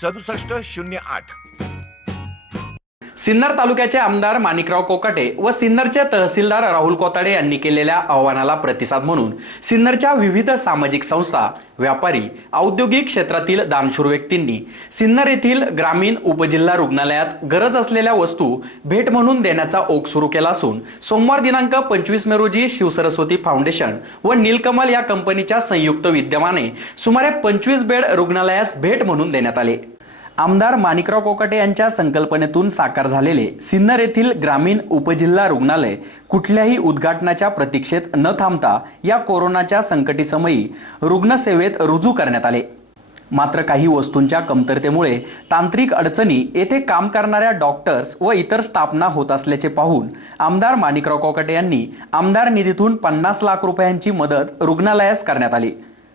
सदुसष्ट शून्य आठ. सिन्नर तालुक्याचे आमदार माणिकराव कोकाटे व सिन्नरचे तहसीलदार राहुल कोताडे यांनी केलेल्या आव्हानाला प्रतिसाद म्हणून सिन्नरच्या विविध सामाजिक संस्था व्यापारी औद्योगिक क्षेत्रातील दानशूर व्यक्तींनी सिन्नर येथील ग्रामीण उपजिल्हा रुग्णालयात गरज असलेल्या वस्तू भेट म्हणून देण्याचा ओघ सुरू केला असून सोमवार दिनांक पंचवीस मे रोजी शिवसरस्वती फाउंडेशन व नीलकमल या कंपनीच्या संयुक्त विद्यमाने सुमारे पंचवीस बेड रुग्णालयास भेट म्हणून देण्यात आले. आमदार माणिकराव कोकाटे यांच्या संकल्पनेतून साकार झालेले सिन्नर येथील ग्रामीण उपजिल्हा रुग्णालय कुठल्याही उद्घाटनाच्या प्रतीक्षेत न थांबता या कोरोनाच्या संकटीसमयी रुग्णसेवेत रुजू करण्यात आले. मात्र काही वस्तूंच्या कमतरतेमुळे तांत्रिक अडचणी येथे काम करणाऱ्या डॉक्टर्स व इतर स्टाफना होत असल्याचे पाहून आमदार माणिकराव कोकाटे यांनी आमदार निधीतून पन्नास लाख रुपयांची मदत रुग्णालयास करण्यात आली.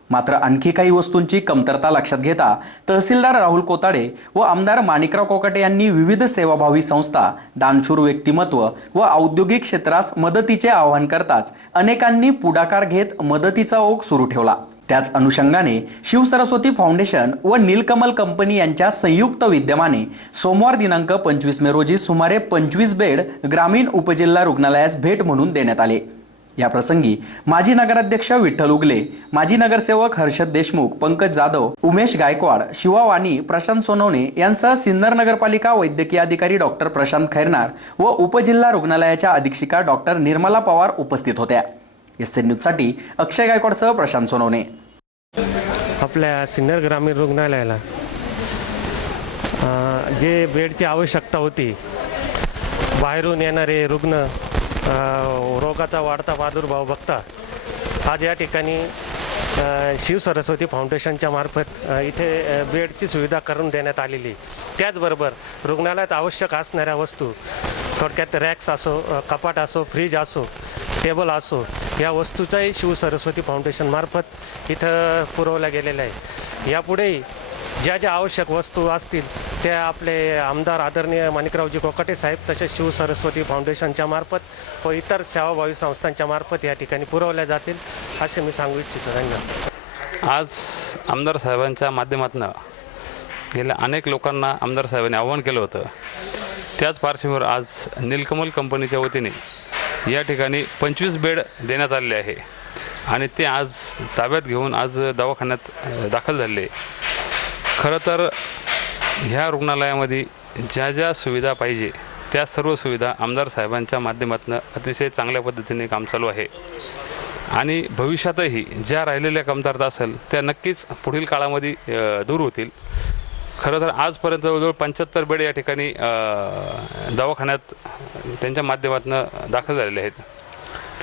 मात्र आणखी काही वस्तूंची कमतरता लक्षात घेता तहसीलदार राहुल कोताडे व आमदार माणिकराव कोकाटे यांनी विविध सेवाभावी संस्था दानशूर व्यक्तिमत्व व औद्योगिक क्षेत्रास मदतीचे आवाहन करताच अनेकांनी पुढाकार घेत मदतीचा ओघ सुरू ठेवला. त्याच अनुषंगाने शिवसरस्वती फाउंडेशन व नीलकमल कंपनी यांच्या संयुक्त विद्यमाने सोमवार दिनांक पंचवीस मे रोजी सुमारे पंचवीस बेड ग्रामीण उपजिल्हा रुग्णालयास भेट म्हणून देण्यात आले. या प्रसंगी माजी नगराध्यक्ष विठ्ठल उगले माजी नगरसेवक हर्षद देशमुख पंकज जाधव उमेश गायकवाड शिवा वाणी प्रशांत सोनवणे यांसह सिन्नर नगरपालिका वैद्यकीय अधिकारी डॉक्टर प्रशांत खैरनार व उपजिल्हा रुग्णालयाच्या अधीक्षिका डॉक्टर निर्मला पवार उपस्थित होत्या. एस एन न्यूजसाठी अक्षय गायकवाडसह प्रशांत सोनवणे. आपल्या सिन्नर ग्रामीण रुग्णालयाला जे बेडची आवश्यकता होती बाहेरून येणारे रुग्ण रोगाचा वाढता प्रादुर्भाव बघता आज या ठिकाणी शिवसरस्वती शिव सरस्वती फाउंडेशनच्या मार्फत इथे बेडची सुविधा करून देण्यात आलेली. त्याचबरोबर रुग्णालयात आवश्यक असणाऱ्या वस्तू थोडक्यात रॅक्स असो कपाट असो फ्रीज असो टेबल असो या वस्तूचाही शिव सरस्वती फाउंडेशनमार्फत इथं पुरवल्या गेलेल्या आहे. यापुढेही ज्या ज्या आवश्यक वस्तू असतील त्या आपले आमदार आदरणीय माणिकरावजी कोकाटे साहेब तसेच शिव सरस्वती फाउंडेशनच्या मार्फत व इतर सेवाभावी संस्थांच्या मार्फत या ठिकाणी पुरवल्या जातील असे मी सांगू इच्छितो. धन्यवाद. आज आमदार साहेबांच्या माध्यमातून गेल्या अनेक लोकांना आमदार साहेबांनी आव्हान केलं होतं. त्याच पार्श्वभूमीवर आज नीलकमल कंपनीच्या वतीने या ठिकाणी पंचवीस बेड देण्यात आलेले आहे. आणि ते आज ताब्यात घेऊन आज दवाखान्यात दाखल झाले. खरं तर ह्या रुग्णालयामध्ये ज्या ज्या सुविधा पाहिजे त्या सर्व सुविधा आमदार साहेबांच्या माध्यमातून अतिशय चांगल्या पद्धतीने काम चालू आहे. आणि भविष्यातही ज्या राहिलेल्या कमतरता असेल त्या नक्कीच पुढील काळामध्ये दूर होतील. खरं तर आजपर्यंत जवळजवळ पंच्याहत्तर बेड या ठिकाणी दवाखान्यात त्यांच्या माध्यमातून दाखल झालेले आहेत.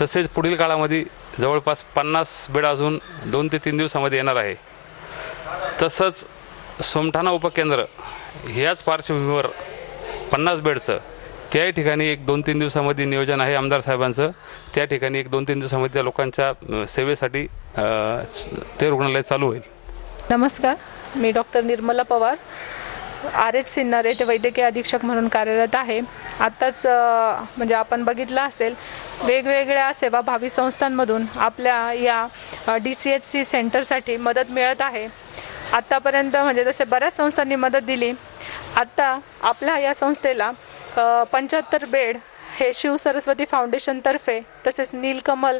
तसेच पुढील काळामध्ये जवळपास पन्नास बेड अजून दोन ते तीन दिवसामध्ये येणार आहे. तसंच सोमठाणा उपकेंद्र ह्याच पार्श्वभूमीवर पन्नास बेडचं त्याही ठिकाणी एक दोन तीन दिवसामध्ये नियोजन आहे आमदार साहेबांचं. त्या ठिकाणी एक दोन तीन दिवसामध्ये त्या लोकांच्या सेवेसाठी ते रुग्णालय चालू होईल. नमस्कार मी doctor Nirmala Pawar. R H Sinnar येथे वैद्यकीय अधीक्षक म्हणून कार्यरत आहे. आत्ताच म्हणजे आपण बघितलं असेल वेगवेगळ्या सेवाभावी संस्थांमधून आपल्या या डी सी एच सी सेंटरसाठी मदत मिळत आहे. आत्तापर्यंत म्हणजे तसे बऱ्याच संस्थांनी मदत दिली आत्ता आपल्या या संस्थेला पंच्याहत्तर बेड हे शिव सरस्वती फाउंडेशनतर्फे तसेच नीलकमल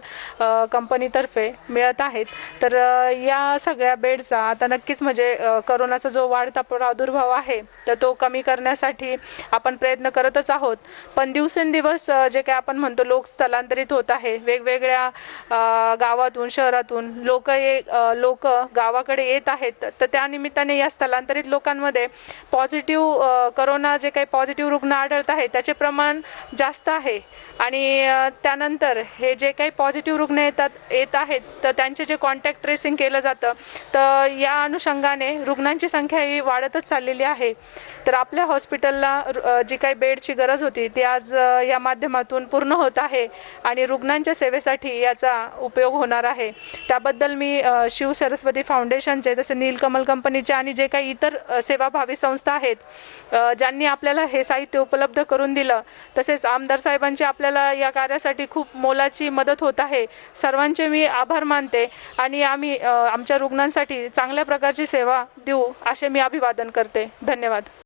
कंपनीतर्फे मिळत आहेत. तर या सगळ्या बेडचा आता नक्कीच म्हणजे करोनाचा जो वाढता प्रादुर्भाव आहे तर तो कमी करण्यासाठी आपण प्रयत्न करतच आहोत. पण दिवसेंदिवस जे काय आपण म्हणतो लोक स्थलांतरित होत आहे वेगवेगळ्या गावातून शहरातून लोक ये लोक गावाकडे येत आहेत. तर त्यानिमित्ताने या स्थलांतरित लोकांमध्ये पॉझिटिव्ह करोना जे काही पॉझिटिव्ह रुग्ण आढळत आहे त्याचे प्रमाण जास्त जास्त आहे. आणि त्यानंतर हे जे काही पॉझिटिव्ह रुग्ण येतात येत आहेत तर त्यांचे जे कॉन्टॅक्ट ट्रेसिंग केलं जातं तर या अनुषंगाने रुग्णांची संख्या ही वाढतच चाललेली आहे. तर आपल्या हॉस्पिटलला जी काही बेडची गरज होती ती आज या माध्यमातून पूर्ण होत आहे आणि रुग्णांच्या सेवेसाठी याचा उपयोग होणार आहे. त्याबद्दल मी शिव सरस्वती फाउंडेशनचे जसे नीलकमल कंपनीचे आणि जे काही इतर सेवाभावी संस्था आहेत ज्यांनी आपल्याला हे साहित्य उपलब्ध करून दिलं तसेच आमदार साहेबांची आपल्याला या कार्यासाठी खूप मोलाची मदत होत आहे. सर्वांचे मी आभार मानते आणि आम्ही आमच्या रुग्णांसाठी चांगल्या प्रकारची सेवा देऊ असे मी अभिवादन करते. धन्यवाद.